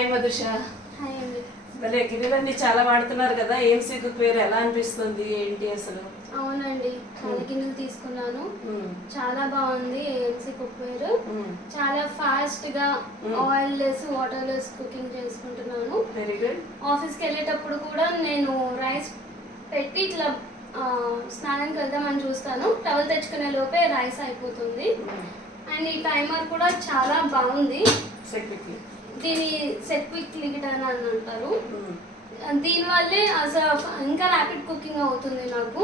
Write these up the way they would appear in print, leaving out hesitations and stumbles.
Hi మధుష. Hi అండి. భలే గిన్నెలన్నీ చాలా వాడుతున్నారు కదా, ఏఎంసీ కుక్వేర్ ఎలా అనిపిస్తుంది ఏంటి అసలు? అవునండి, చాలా గిన్నెలు తీసుకున్నాను. చాలా బాగుంది ఏఎంసీ కుక్వేర్. చాలా ఫాస్ట్ గా oil less water less cooking చేసుకుంటున్నాను. Very good. ఆఫీస్కి వెళ్ళేటప్పుడు కూడా నేను రైస్ పెట్టి ఇట్లా స్నానానికి వెళ్దామని చూస్తాను, టవల్ తెచ్చుకునే లోపే రైస్ అయిపోతుంది. అండ్ ఈ టైమర్ కూడా చాలా బాగుంది. దీని సెట్ క్విక్ లిమిట్ అని అంటారు. దీనివల్లే అసలు ఇంకా ర్యాపిడ్ కుకింగ్ అవుతుంది నాకు.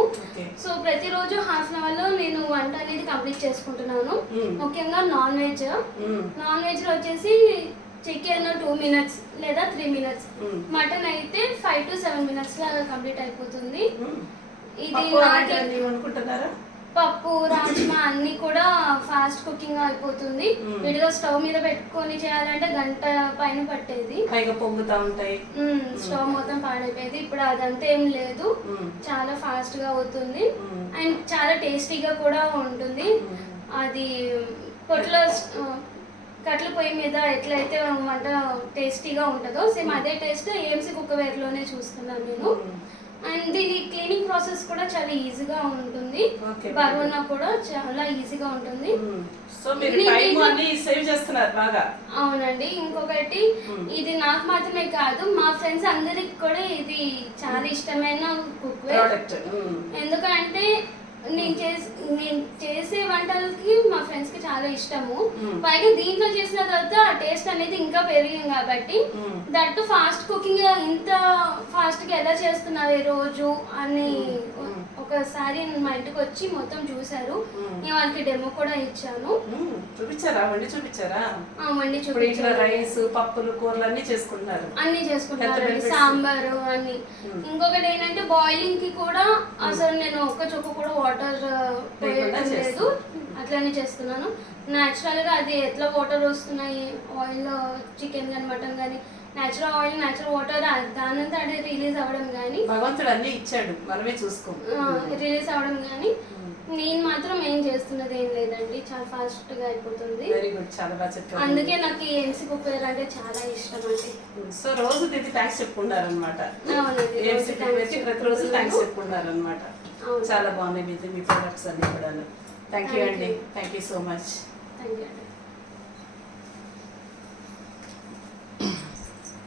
సో ప్రతిరోజు హాఫ్ అన్ అవర్ లో నేను వంట అనేది కంప్లీట్ చేసుకుంటున్నాను. ముఖ్యంగా నాన్ వెజ్ లో వచ్చేసి చికెన్ 2 minutes లేదా 3 minutes, మటన్ అయితే 5 to 7 minutes లాగా కంప్లీట్ అయిపోతుంది. ఇది పప్పు రాజ్మా అన్ని కూడా ఫాస్ట్ కుకింగ్ అయిపోతుంది. విడిగా స్టవ్ మీద పెట్టుకొని చేయాలంటే గంట పైన పట్టేది, పైగా పొంగుతా ఉంటాయి, స్టవ్ మొత్తం పాడైపోయేది. ఇప్పుడు అదంతా ఏం లేదు, చాలా ఫాస్ట్ గా అవుతుంది అండ్ చాలా టేస్టీగా కూడా ఉంటుంది. అది పొట్లో కట్ల పొయ్యి మీద ఎట్లయితే వంట టేస్టీగా ఉంటుందో సేమ్ అదే టేస్ట్ ఏఎంసీ కుక్కవేర్ లోనే చూస్తున్నాను నేను. అండ్ దీని క్లీనింగ్ ప్రాసెస్ కూడా చాలా ఈజీగా ఉంటుంది, బరువున్నా కూడా చాలా ఈజీగా ఉంటుంది. అవునండి. ఇంకొకటి, ఇది నాకు మాత్రమే కాదు మా ఫ్రెండ్స్ అందరికి కూడా ఇది చాలా ఇష్టమైన కుక్వేర్. ఎందుకంటే నేను చేసే వంటలకి మా ఫ్రెండ్స్ కి చాలా ఇష్టము. పైగా దీంట్లో చేసిన తర్వాత ఆ టేస్ట్ అనేది ఇంకా పెరిగింది కాబట్టి, దట్టు ఫాస్ట్ కుకింగ్ ఇంత ఫాస్ట్ గా ఎలా చేస్తున్నారు రోజు అని ఒకసారి మా ఇంటికి వచ్చి మొత్తం చూసారు. నేను వాళ్ళకి డెమో కూడా ఇచ్చాను. చూపించారా? వండి చూపించారా? వండి చూపించారు. రైస్ పప్పులు కూరలు అన్ని చేసుకుంటున్నారు. సాంబారు అన్ని. ఇంకొకటి ఏంటంటే బాయిలింగ్ కి కూడా అసలు నేను ఒక్క చుక్క కూడా వాటర్ పోయడం లేదు, అట్లానే చేస్తున్నాను. న్యాచురల్ గా అది ఎట్లా వాటర్ వస్తున్నాయి ఆయిల్, చికెన్ కానీ మటన్ కానీ నేచురల్ ఆయిల్ నేచురల్ వాటర్ దానంతా అదే రిలీజ్ అవ్వడం కానీ, భగవంతుడు అన్ని ఇచ్చాడు, మనమే చూసుకో రిలీజ్ అవ్వడం కానీ. నేను మాత్రం ఏం చేస్తున్నది ఏం లేదండి, చాలా ఫాస్ట్ గా అయిపోతుంది. వెరీ గుడ్, చాలా బాగా చెప్పారు. అందుకే నాకు ఈ ఏఎంసీ కుక్వేర్ అంటే చాలా ఇష్టం అండి. సో రోజు దీనికి థ్యాంక్స్ చెప్పుకుంటారు అనమాట. ప్రతిరోజు థ్యాంక్స్ చెప్పుకుంటారు అనమాట. చాలా బాగున్నాయి మీ ప్రొడక్ట్స్ అన్ని కూడా. థ్యాంక్ యూ అండి, thank you so much. Thank you.